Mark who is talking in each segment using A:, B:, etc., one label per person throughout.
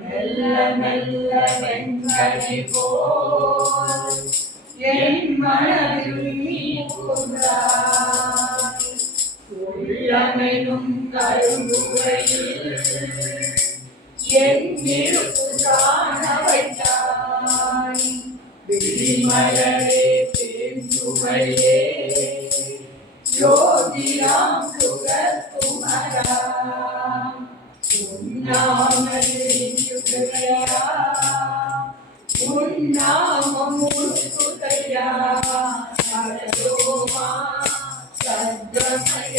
A: மெல்ல மெல்ல போல் என் மனதில் நீ உள்ளமெனும் கருங்குகையில் என் இருப்பு காண வைத்தாய் விழிமலரே தேன்சுவையே யோகிராம் சுககுமரா உண்ணாமல் இருக்குதையா உண்ணாமம் உருக்குதையா சரதோமா சத்வமய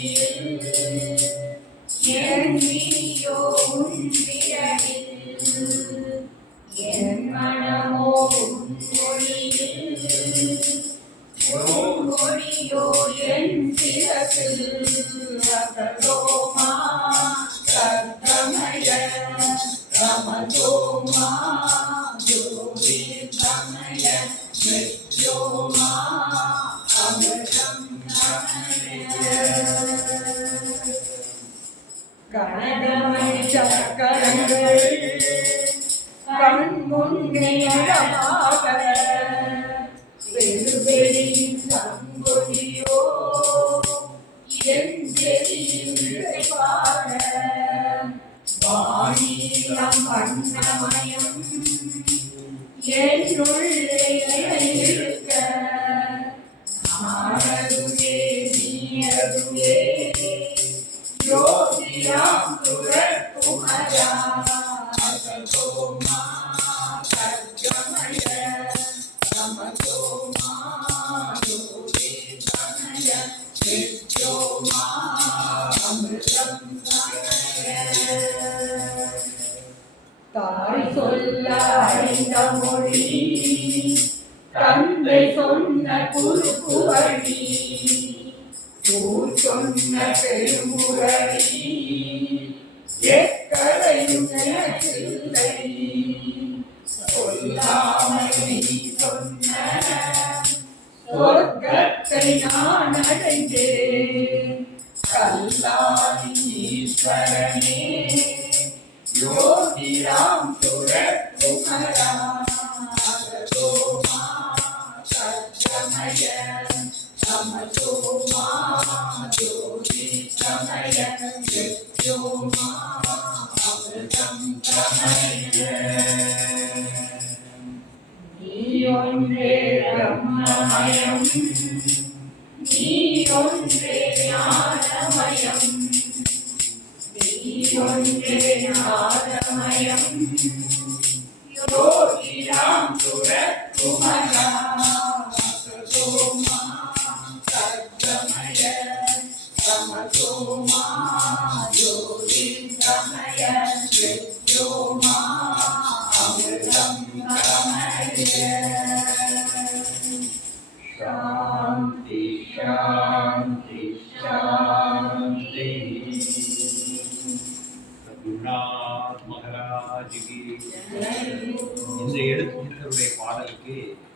A: அமிர்தம் சக்கரங்கள் கண் முன்னே பெருவெளி சங்கொலியோ என் செவியில் வாணியம் வண்ணமயம் என்னுள்ளே இருக்க தந்தை சொன்ன குறுக்கு வழி ஊர் சொன்ன பெருமுரளி எக்கரையும் எனக்கில்லை சொல்லாமல் நீ சொன்ன சொர்க்கத்தை நான் அடைந்தேன். கல்லாதி ஈஸ்வரனே யோகிராம் சுரகுமரா யோகிராம் சுரகுமரா சதோமா
B: மகாராஜ் கி இந்த எழுத்துடைய பாடலுக்கு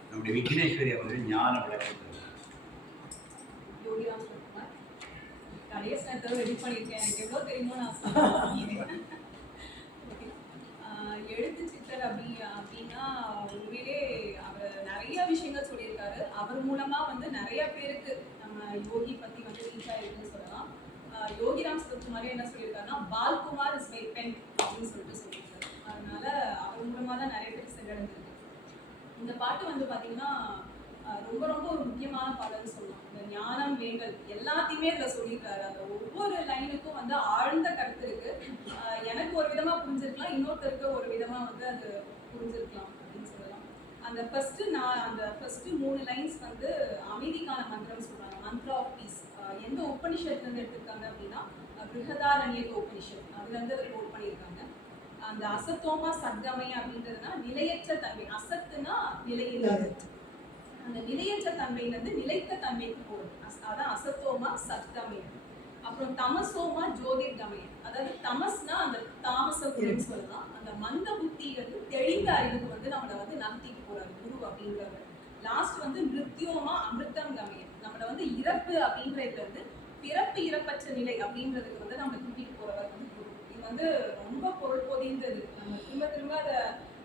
B: நம்முடைய விக்னேஸ்வரி அவர்கள் ஞான விளக்கம்
C: எழுத்து சித்தர் அப்படி அப்படின்னா உண்மையிலே அவர் நிறைய விஷயங்கள் சொல்லியிருக்காரு. அவர் மூலமா வந்து நிறைய பேருக்கு நம்ம யோகி பத்தி வந்து ரீச் ஆயிருக்குன்னு சொல்லலாம். ஆஹ் யோகிராம் சரத்குமாரே என்ன சொல்லியிருக்காருன்னா பால்குமார் இஸ் மை பென் அப்படின்னு சொல்லிட்டு சொல்லியிருக்காரு அதனால அவர் மூலமா தான் நிறைய பேர் சென்றடைஞ்சிருக்கு இந்த பாட்டு வந்து பாத்தீங்கன்னா ரொம்ப ரொம்ப ஒரு முக்கியமான பாடல்னு சொல்லலாம். இந்த ஞானம் வேங்கல் எல்லாத்தையுமே இதுல சொல்லியிருக்காரு. அந்த ஒவ்வொரு லைனுக்கும் வந்து ஆழ்ந்த கருத்து இருக்கு. எனக்கு ஒரு விதமா புரிஞ்சிருக்கலாம். இன்னொருத்தருக்கு ஒரு விதமா வந்து அது புரிஞ்சிருக்கலாம் அப்படின்னு சொல்லலாம். அந்த ஃபர்ஸ்ட் நான் அந்த ஃபர்ஸ்ட் மூணு லைன்ஸ் வந்து அமைதிக்கான மந்திரம் சொல்றாங்க. மந்த்ரா ஆஃப் பீஸ் எந்த உபனிஷத்துல இருந்து எடுத்திருக்காங்க அப்படின்னா அஹ், பிருகதாரண்யக உபனிஷத். அதுல இருந்து அதை கோட் பண்ணியிருக்காங்க. அந்த அசத்தோமா சத்கமை அப்படின்றதுனா நிலையற்ற தன்மை. அசத்துனா நிலையில்லாத அந்த நிலையற்ற தன்மையில இருந்து நிலைத்த தன்மைக்கு போகுது அஸ்- அதான் அசத்தோமா சத்கமை அப்புறம் தமசோமா ஜோதிர்கமய அதாவது தமஸ்னா அந்த தாமச குணம் சொல்லலாம். அந்த மந்த புத்தி வந்து தெளிந்த அறிவுக்கு வந்து நம்மளை வந்து நகர்த்திட்டு போறாரு குரு அப்படின்றவர். லாஸ்ட் வந்து மிருத்யோமா அமிர்தம் கமயம் நம்மளை வந்து இறப்பு அப்படின்றதுல இருந்து பிறப்பு இறப்பற்ற நிலை அப்படின்றதுக்கு வந்து நம்ம தூக்கிட்டு போறவர் வந்து குரு. வந்து ரொம்ப பொருள் பொதிந்தது. நம்ம திரும்ப திரும்ப அதை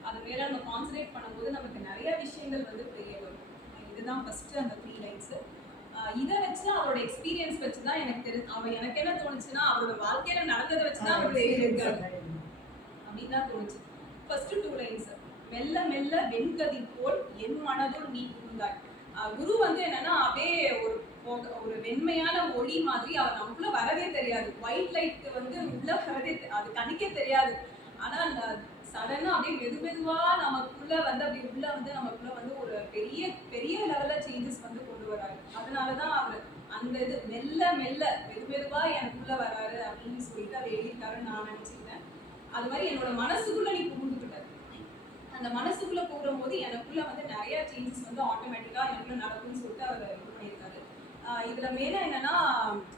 C: அது மேல நம்ம கான்சன்ட்ரேட் பண்ணும்போது நமக்கு நிறைய விஷயங்கள் வந்து தெரிய வரும் இதுதான் ஃபர்ஸ்ட் அந்த த்ரீ லைன்ஸ் இதை வச்சு அவரோட எக்ஸ்பீரியன்ஸ் வச்சு தான் எனக்கு தெரிஞ்சு அவ எனக்கு என்ன தோணுச்சுன்னா அவரோட வாழ்க்கையில நடந்ததை வச்சு தான் அவரோட எழுதியிருக்காரு அப்படின்னு தான் தோணுச்சு. ஃபர்ஸ்ட் டூ லைன்ஸ் மெல்ல மெல்ல வெண்கதி போல் என் மனதுள் நீ புகுந்தாய். குரு வந்து என்னன்னா அப்படியே ஒரு ஒரு வெண்மையான ஒளி மாதிரி அவர் நமக்குள்ள வரவே தெரியாது. ஒயிட் லைட் வந்து உள்ள வரவே அது கணிக்க தெரியாது. ஆனா அந்த சடனா அப்படியே மெது மெதுவா நமக்குள்ள வந்து அப்படி உள்ள வந்து நமக்குள்ள வந்து ஒரு பெரிய பெரிய லெவல்ல சேஞ்சஸ் வந்து கொண்டு வராரு. அதனாலதான் அவர் அந்த இது மெல்ல மெல்ல மெது மெதுவா எனக்குள்ள வராரு அப்படின்னு சொல்லிட்டு அதை எழுதிட்டாருன்னு நான் நினைச்சுக்கிட்டேன் அது மாதிரி என்னோட மனசுக்குள்ள நீ புகுந்துக்கிட்ட. அந்த மனசுக்குள்ள போகும்போது எனக்குள்ள வந்து நிறைய சேஞ்சஸ் வந்து ஆட்டோமேட்டிக்கா எனக்குள்ள நடக்கும்னு சொல்லிட்டு அவர் இதுல மேல என்னன்னா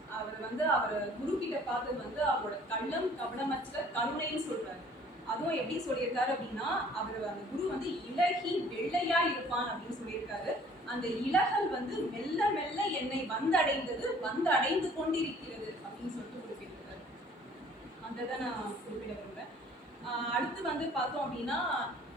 C: அவர் வந்து அவர் குரு கிட்ட பார்த்து வந்து அவரோட கள்ளம் கபடமற்ற கருணைன்னு சொல்றாரு. அதுவும் எப்படி சொல்லியிருக்காரு அப்படின்னா அவர் அந்த குரு வந்து இலகி வெள்ளையா இருப்பான் அப்படின்னு சொல்லியிருக்காரு. அந்த இலகல் வந்து மெல்ல மெல்ல என்னை வந்தடைந்தது வந்து அடைந்து கொண்டிருக்கிறது அப்படின்னு சொல்லிட்டு குறிப்பிட்டிருக்காரு. அந்த இதை நான் குறிப்பிட விரும்புறேன். ஆஹ் அடுத்து வந்து பார்த்தோம் அப்படின்னா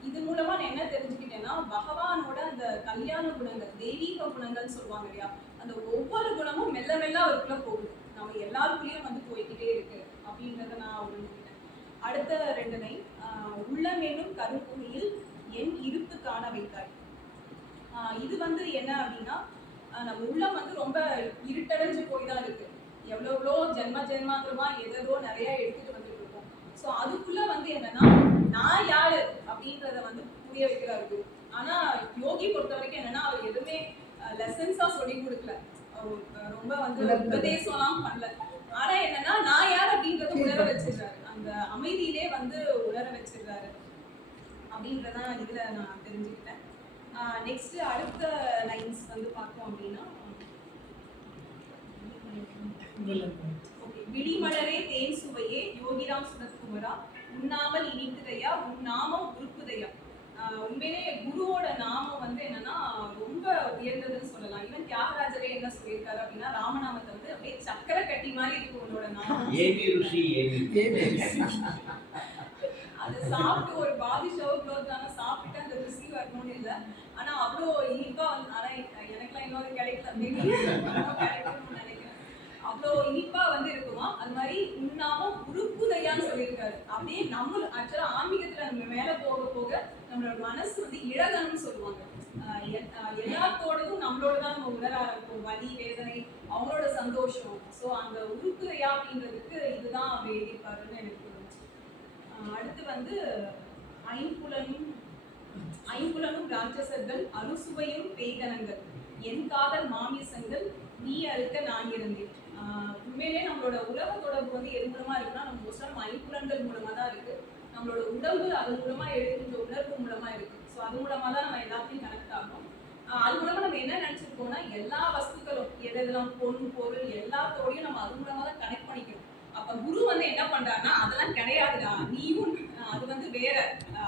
C: இது மூலமா நான் என்ன தெரிஞ்சுக்கிட்டேன்னா பகவானோட அந்த கல்யாண குணங்கள் தெய்வீக குணங்கள் சொல்லுவாங்க இல்லையா? அந்த ஒவ்வொரு குணமும் மெல்ல மெல்ல அவருக்குள்ள போகுது. நம்ம எல்லாருக்குள்ளேயும் வந்து போய்கிட்டே இருக்கு அப்படின்றத நான் உணர்ந்துக்கிட்டேன் அடுத்த ரெண்டு லைன் உள்ளம் என்னும் கருப்புகையில் என் இருப்பு காண வைத்தாய். ஆஹ் இது வந்து என்ன அப்படின்னா ஆஹ் நம்ம உள்ளம் வந்து ரொம்ப இருட்டடைஞ்சு போய் தான் இருக்கு. எவ்வளோ எவ்வளோ ஜென்ம ஜென்மாந்திரமா எதோ நிறைய எடுத்துட்டு வந்துட்டு இருக்கோம். ஸோ அதுக்குள்ள வந்து என்னன்னா நான் யாரு அப்படின்றத வந்து புரிய வைக்கிறாரு ஆனா யோகி பொறுத்த வரைக்கும் என்னன்னா அவர் எதுவுமே லெசன்ஸா சொல்லி கொடுக்கல. ரொம்ப வந்து. உபதேசம்லாம் பண்ணல. ஆனா என்னன்னா நான் யார் அப்படின்றத உணர வச்சிடுறாரு. அந்த அமைதியிலே வந்து உணர வச்சிடுறாரு. அப்படின்றதான் இதுல நான் தெரிஞ்சுக்கிட்டேன். நெக்ஸ்ட் அடுத்த லைன்ஸ் வந்து பார்த்தோம் அப்படின்னா ஓகே விழிமலரே தேன் சுவையே யோகிராம் சுதத்குமரா உண்ணாமல் இனிக்குதையா உன் நாமம் உருக்குதையா உண்மையிலே குருவோட நாமம் வந்து ரொம்ப உயர்ந்ததுன்னு சொல்லலாம். ஈவன் தியாகராஜரே என்ன சொல்லியிருக்காரு அப்படின்னா ராமநாமத்தை வந்து அப்படியே சக்கரை கட்டி மாதிரி இருக்கு உன்னோட நாமம்.
B: ஏபி ருசி ஏபி
C: அது சாப்பிட்டு ஒரு க்ளோத் தானே சாப்பிட்டு அந்த ருசி வரணும்னு இல்லை. ஆனா அவ்வளோ இனிப்பா வந்து ஆனா எனக்குலாம் இன்னொரு கிடைக்கல. மேபி கிடைக்கணும்னு நினைக்கிறேன். அவ்வளோ இனிப்பா வந்து இருக்குமா? அது மாதிரி உண்ணாம உருப்புதையான்னு சொல்லியிருக்காரு. அப்படியே நம்ம ஆக்சுவலா ஆன்மீகத்துல நம்ம மேல போக போக நம்மளோட மனசு வந்து இழகணும்னு சொல்லுவாங்க. எல்லாத்தோடதும் நம்மளோட தான் நம்ம உணர ஆரம்பிப்போம் வலி வேதனை அவங்களோட சந்தோஷம். ஸோ அந்த உருக்குறையா அப்படின்றதுக்கு இதுதான் அவர் எனக்கு தோணுச்சு. அடுத்து வந்து ஐம்புலனும் ஐம்புலனும் ராட்சசர்கள் அறுசுவையும் பேய்கணங்கள் என் காதல் மாமிசங்கள் நீ அறுக்க நான் இருந்தேன். ஆஹ் உண்மையிலே நம்மளோட உலக தொடர்பு வந்து எது மூலமா இருக்குன்னா நம்ம மோஸ்டா ஐம்புலன்கள் மூலமா தான் இருக்கு. நம்மளோட உடம்பு அது மூலமா எழுதுகின்ற உணர்வு ஸோ அது மூலமாக தான் நம்ம எல்லாத்தையும் கனெக்ட் ஆகும். அது மூலமாக நம்ம என்ன நினச்சிருக்கோம்னா எல்லா வஸ்துக்களும் எது எதெல்லாம் பொன் பொருள் எல்லாத்தோடையும் நம்ம அது மூலமா தான் கனெக்ட் பண்ணிக்கணும். அப்ப குரு வந்து என்ன பண்றாருன்னா அதெல்லாம் கிடையாதுடா. நீயும் அது வந்து வேற.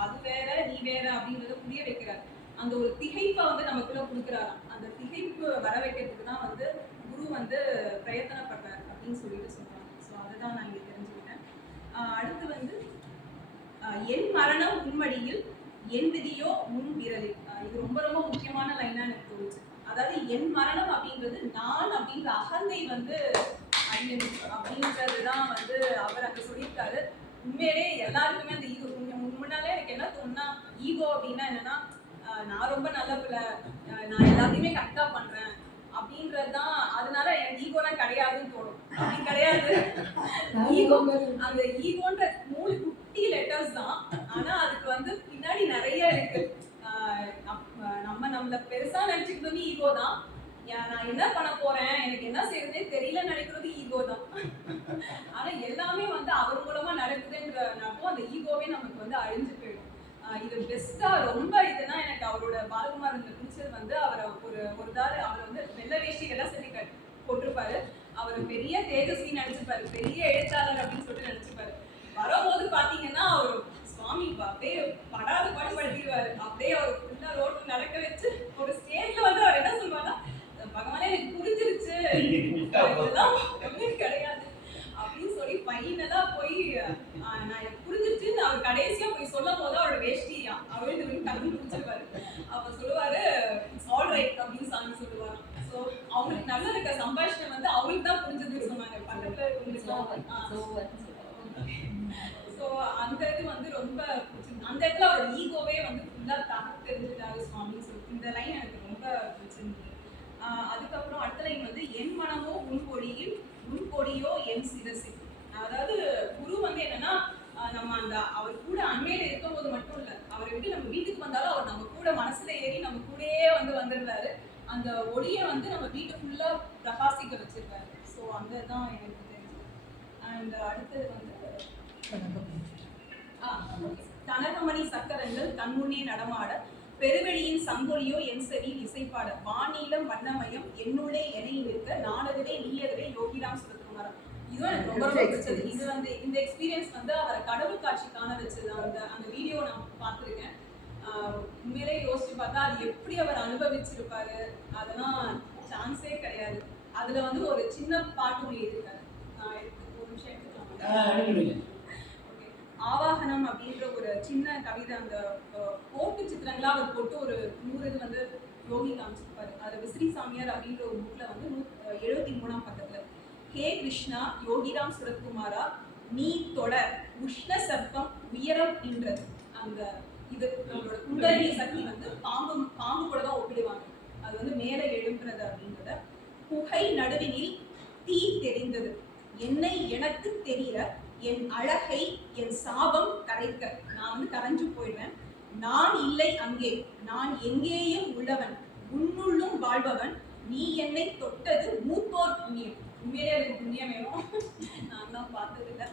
C: அது வேற நீ வேற அப்படின்றத புரிய வைக்கிறார். அந்த ஒரு திகைப்பை வந்து நமக்குள்ள கொடுக்குறாராம். அந்த திகைப்பு வர வைக்கிறதுக்கு தான் வந்து குரு வந்து பிரயத்தனப்படுறாரு அப்படின்னு சொல்லிட்டு சொல்றாங்க. ஸோ அதை தான் நான் இங்கே தெரிஞ்சுக்கிட்டேன். ஆஹ் அடுத்து வந்து ஆஹ் என் மரணம் உண்மடியில் என் விதியோ முன் விரலில். இது ரொம்ப ரொம்ப முக்கியமான லைனா எனக்கு தோணுச்சு. அதாவது என் மரணம் அப்படின்றது நான் அப்படின்ற அகந்தை வந்து அழியணும் அப்படின்றது தான் வந்து அவர் அங்க சொல்லியிருக்காரு. உண்மையிலே எல்லாருக்குமே அந்த ஈகோ முன்னாலே எனக்கு என்ன தோணுன்னா ஈகோ அப்படின்னா என்னன்னா நான் ரொம்ப நல்ல பிள்ளை நான் எல்லாத்தையுமே கரெக்டா பண்றேன் அப்படின்றது தான் அதனால எனக்கு ஈகோலாம் கிடையாதுன்னு தோணும். அப்படி கிடையாது. ஈகோ அந்த ஈகோன்ற மூணு குட்டி லெட்டர்ஸ் தான் நான் என்ன பண்ண போறேன்? எனக்கு என்ன செய்யறதே தெரியல நினைக்கிறது ஈகோ தான். ஆனா எல்லாமே வந்து அவர் மூலமா நடக்குதுன்றப்போ அந்த ஈகோவே நமக்கு வந்து அழிஞ்சு போயிடும். இது பெஸ்டா ரொம்ப இதுனா எனக்கு அவரோட பாலகுமார் பிடிச்சது வந்து அவரை ஒரு ஒரு தாரு அவர் வந்து வெள்ள வேஷ்டிகள்லாம் சொல்லி கட் போட்டிருப்பாரு. அவர் பெரிய தேஜஸ்வி நினைச்சிருப்பாரு பெரிய எழுத்தாளர் அப்படின்னு சொல்லிட்டு நினைச்சிருப்பாரு வரும்போது பாத்தீங்கன்னா அவர் சுவாமி அப்படியே படாத பாடு படுத்திடுவாரு அப்படியே அவர் ஃபுல்லா ரோட்ல நடக்க வச்சு ஒரு ஸ்டேஜ்ல வந்து அவர் என்ன சொல்லுவாருன்னா பகவானே எனக்கு புரிஞ்சிருச்சு இதெல்லாம் ஒண்ணுமே கிடையாது அப்படின்னு சொல்லி ஃபைனலா போய் ஆஹ், நான் எனக்கு புரிஞ்சிருச்சுன்னு அவர் கடைசியா போய் சொல்லும் போது அவரோட வேஷ்டி அவிழ்ந்து விட்டு கலந்து முடிச்சிருவாரு அப்ப சொல்லுவாரு ஆல் ரைட் அப்படின்னு சாமி சொல்லுவாரு ஸோ அவங்களுக்கு நல்லா இருக்க சம்பாஷணை வந்து அவங்களுக்கு தான் புரிஞ்சதுன்னு சொன்னாங்க பக்கத்துல இருக்கவங்களுக்கு ஸோ அந்த இது வந்து ரொம்ப அந்த இடத்துல அவரோட ஈகோவே வந்து ஃபுல்லாக தகர்த்து தெரிஞ்சுட்டாரு சுவாமி ஸோ இந்த லைன் எனக்கு ரொம்ப பிடிச்சிருந்தது. அதுக்கப்புறம் அடுத்த லைன் வந்து என் மனமோ உன் கொடியில் உன் கொடியோ என் சிரசில். அதாவது குரு வந்து என்னன்னா நம்ம அந்த அவர் கூட அண்மையில இருக்கும்போது மட்டும் இல்ல அவரை விட்டு நம்ம வீட்டுக்கு வந்தாலும் அவர் நம்ம கூட மனசுல ஏறி நம்ம கூடயே வந்து வந்திருந்தாரு அந்த ஒளியை வந்து நம்ம வீட்டு ஃபுல்லா பிரகாசிக்க வச்சிருக்காரு ஸோ அந்த தான் எனக்கு அண்ட் அடுத்தது வந்து. கனகமணி சக்கரங்கள் கண்முன்னே நடமாட பெருவெளியின் சங்கொலியோ என் செவி இசைப்பாட வானீலம் வண்ணமயம் என்னுள்ளே எனை நிற்க நானதுவே நீயதுவே யோகிராம் சுரத்குமாரா. இதுவும் எனக்கு ரொம்ப ரொம்ப பிடிச்சது. இது வந்து இந்த எக்ஸ்பீரியன்ஸ் வந்து அவரை கடவுள் காட்சி காண வச்சது. அந்த அந்த வீடியோ நான் பார்த்துருக்கேன். உண்மையிலே யோசிச்சு பார்த்தா அது எப்படி அவர் அனுபவிச்சிருப்பாரு அதெல்லாம் சான்ஸே கிடையாது. அதுல வந்து ஒரு சின்ன பாட்டு ஒன்று எழுதியிருக்காரு. ஆவாகனம் அப்படின்ற ஒரு சின்ன கவிதை அந்த போட்டு சித்திரங்களா அவர் போட்டு ஒரு நூறு இது வந்து யோகி காமிச்சிருப்பாரு. அது விசிறி சாமியார் அப்படின்ற ஒரு புக்ல வந்து எழுபத்தி மூணாம் பக்கத்துல ஹே கிருஷ்ணா யோகிராம் சுரத்குமாரா நீ தொடர் உஷ்ண சர்ப்பம் உயரம் என்றது அந்த இது நம்மளோட குண்டலினி சக்தி வந்து பாம்பு பாம்பு கூட தான் ஒப்பிடுவாங்க. அது வந்து மேலே எழும்புறது அப்படின்றத புகை நடுவினில் தீ தெரிந்தது. என்னை எனக்கு தெரியல என் அழகை என் சாபம் கரைக்க. நான் வந்து கரைஞ்சு போயிடுவேன். நான் இல்லை அங்கே. நான் எங்கேயும் உள்ளவன். உன்னுள்ளும் வாழ்பவன். நீ என்னை தொட்டது மூத்தோர் புண்ணியம். உண்மையிலே எனக்கு புண்ணியம் வேணும். நான் தான் பார்த்ததில்ல.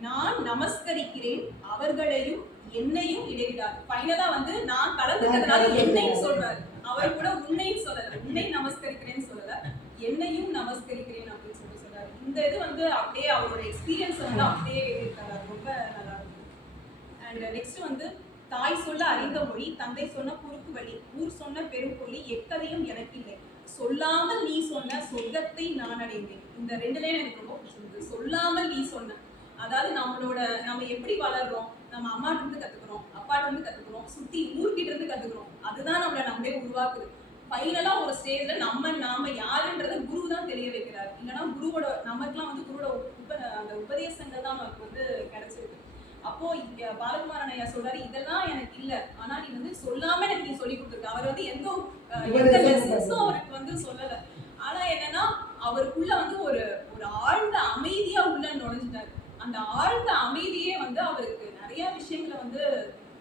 C: நான் நமஸ்கரிக்கிறேன். அவர்களையும் என்னையும் இடைவிடாது. ஃபைனலா வந்து நான் கலந்துக்கிறதுனால என்னையும் சொல்றாரு. அவர் கூட உன்னையும் சொல்லல. உன்னை நமஸ்கரிக்கிறேன்னு சொல்லல. என்னையும் நமஸ்கரிக்கிறேன் அப்படின்னு சொல்லி சொல்றாரு இந்த இது வந்து அப்படியே அவரோட எக்ஸ்பீரியன்ஸ் வந்து அப்படியே எழுதியிருக்காரு ரொம்ப நல்லா இருக்கு அண்ட் நெக்ஸ்ட் வந்து தாய் சொல்ல அறிந்த மொழி தந்தை சொன்ன குறுக்கு வழி ஊர் சொன்ன பெரும்பொழி எக்கதையும் எனக்கில்லை சொல்லாமல் நீ சொன்ன சொர்க்கத்தை நான் அடைந்தேன். இந்த ரெண்டுலயும் எனக்கு ரொம்ப பிடிச்சிருந்தது சொல்லாமல் நீ சொன்ன. அதாவது நம்மளோட நம்ம எப்படி வளர்றோம்? நம்ம அம்மாட்ட இருந்து கத்துக்கிறோம் அப்பாட்ட இருந்து கத்துக்கிறோம் சுத்தி ஊர்கிட்ட இருந்து கத்துக்கிறோம். அதுதான் நம்மள நம்மளே உருவாக்குது. ஃபைனலா ஒரு ஸ்டேஜ்ல நம்ம நாம யாருன்றத குரு தான் தெரிய வைக்கிறாரு. இல்லைன்னா குருவோட நமக்குலாம் வந்து குருவோட உப அந்த உபதேசங்கள் தான் நமக்கு வந்து கிடைச்சிருக்கு. அப்போ பாலகுமாரன் ஐயா சொல்றாரு இதெல்லாம் எனக்கு இல்ல. ஆனா நீ வந்து சொல்லாம எனக்கு நீ சொல்லி கொடுத்துருக்க. அவர் வந்து எந்த லெசன்ஸும் அவருக்கு வந்து சொல்லல. ஆனா என்னன்னா அவருக்குள்ள வந்து ஒரு ஒரு ஆழ்ந்த அமைதியா உள்ள நுழைஞ்சிட்டாரு. அந்த ஆழ்ந்த அமைதியே வந்து அவருக்கு நிறைய விஷயங்களை வந்து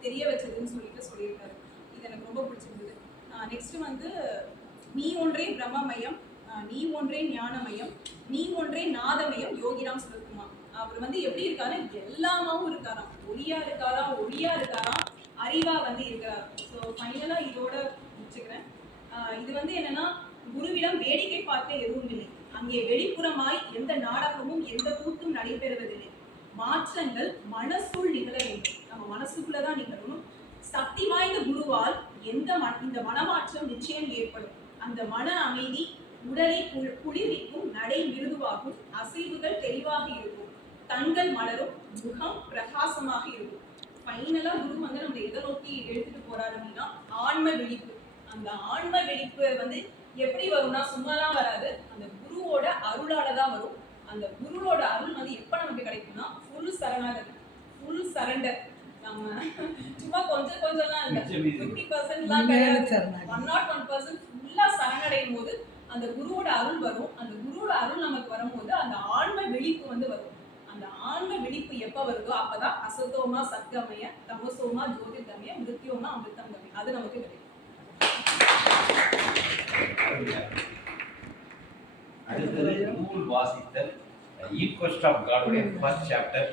C: தெரிய வச்சதுன்னு சொல்லிட்டு சொல்லியிருக்காரு. இது எனக்கு ரொம்ப பிடிச்சிருந்தது. நெக்ஸ்ட் வந்து நீ ஒன்றே பிரம்மமயம் ஆஹ் நீ ஒன்றே ஞானமயம் நீ ஒன்றே நாதமயம் யோகிராம் சுரத்குமார் அவர் வந்து எப்படி இருக்காரு? எல்லாமாவும் இருக்காராம். ஒளியா இருக்காரா? ஒளியா இருக்காராம் அறிவா வந்து இருக்கிறார். ஸோ ஃபைனலா இதோட முடிச்சுக்கிறேன். இது வந்து என்னன்னா குருவிடம் வேடிக்கை பார்க்க எதுவும் இல்லை அங்கே வெளிப்புறமாய் எந்த நாடகமும் எந்த கூத்தும் நடைபெறுவதில்லை. மாற்றங்கள் மனசுள் நிகழ வேண்டும். நம்ம மனசுக்குள்ளதான் நிகழணும். சக்தி வாய்ந்த குருவால் எந்த ம- இந்த மனமாற்றம் நிச்சயம் ஏற்படும். அந்த மன அமைதி உடலை குளிர்விக்கும் நடை மிருதுவாகும். அசைவுகள் தெளிவாக இருக்கும். கண்கள் மலரும். முகம் பிரகாசமாக இருக்கும். ஃபைனலா குரு வந்து நம்ம எதை நோக்கி எடுத்துட்டு போறாரு அப்படின்னா ஆன்ம விழிப்பு. அந்த ஆன்ம விழிப்பு வந்து எப்படி வரும்னா சும்மாலாம் வராது. அந்த குருவோட அருளால தான் வரும். அந்த குருவோட அருள் வந்து எப்ப நமக்கு கிடைக்கும்னா ஃபுல் சரணாகதி ஃபுல் சரண்டர் நம்ம சும்மா கொஞ்சம் கொஞ்சம்லாம் இல்ல. ஃபிஃப்டி பர்சன்ட்லாம்
D: உண்மையான
C: கிடையாது
D: சரணாகதி.
C: ஒன் நாட் ஒன் பர்சன்ட் ஃபுல்லா சரணடையும் போது அந்த குருவோட அருள் வரும் அந்த குருவோட அருள் நமக்கு வரும்போது அந்த ஆன்ம விழிப்பு வந்து வரும் அந்த ஆன்ம விழிப்பு எப்ப வருதோ அப்பதான் அசத்தோமா சத்கமய தமசோமா ஜோதிர்கமய மிருத்யோமா அமிர்தம் கமய அது நமக்கு கிடைக்கும்
B: அப்படியா? நூல் வாசித்தல் ஈக்வஸ்ட் ஆஃப் காடுடைய ஃபர்ஸ்ட் சாப்டர்